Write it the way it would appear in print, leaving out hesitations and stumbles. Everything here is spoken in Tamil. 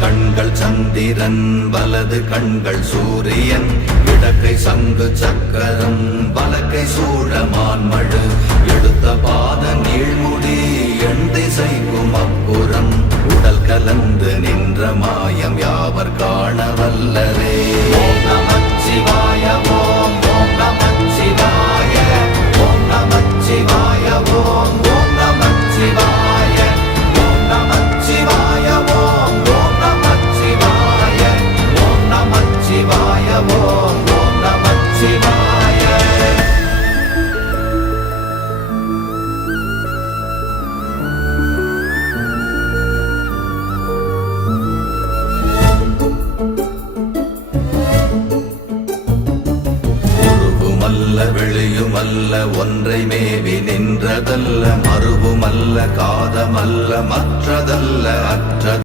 கண்கள் சந்திரன் வலது கண்கள் சூரியன் இடக்கை சங்கு சக்கரம் வலக்கை சூழமான்மழு எடுத்த பாத நீழ்முடி எண் திசைக்கும் அப்புறம் உடல் கலந்து நின்ற மாயம் யாவர் காண வல்லரே. ஓம் நமச்சிவாய ஓம் ஓம் நமச்சிவாய ஓம் நமச்சிவாய ஓம் ஓம் நமச்சிவாய ஓம் நமச்சிவாய ஓம் ஓம் நமச்சிவாய ஓம் நமச்சிவாய ஓம் ஓம் நமச்சிவாய. வெளியுமல்ல ஒன்றை மேவி நின்றதல்ல மறுவுமல்ல காதமல்ல மற்றதல்ல அற்ற